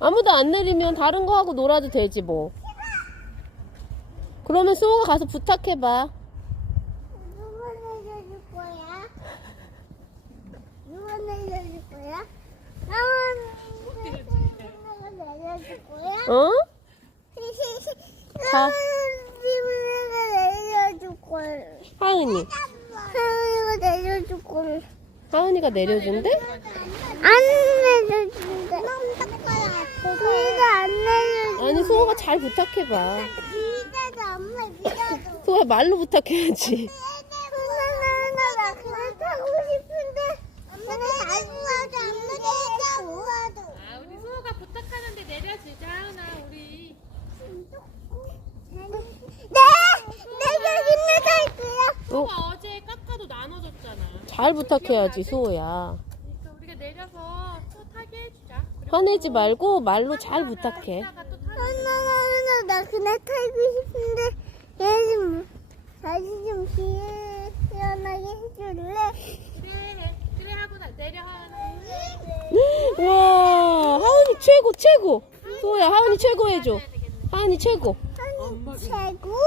아무도 안 내리면 다른 거 하고 놀아도 되지 뭐. 그러면 수호가 가서 부탁해봐. 누가 내려줄 거야? 누가 내려줄 거야? 누가 내려줄 거야? 어? 자. 누가 내려줄 거야? 하은이. 누가 내려줄 거야? 하은이가 내려준대? 안 내려준대. 누가 안 수호가 잘 부탁해봐. 믿어도 엄마 믿어도. 수호가 말로 부탁해야지. 나 그걸 타고 싶은데 엄마가 잘 도와줘 엄마가 잘 도와줘 아, 우리 수호가 부탁하는데 내려주자, 하은아, 우리. 네! 내가 힘내 갈 거야 어, 수호가 어제 깎아도 나눠줬잖아. 잘 부탁해야지 수호야. 그러니까 우리가 내려서 또 타게 해주자. 그리고 화내지 말고 말로 잘 부탁해. 엄마가 나 그날 타고 싶은데 얘좀 다시 좀 태어나게 해줄래? 그래, 그래 하고 나 내려, 하은아. 와 하은이 최고 최고. 수호야 하은이 최고 해줘. 하은이 최고. 아니 최고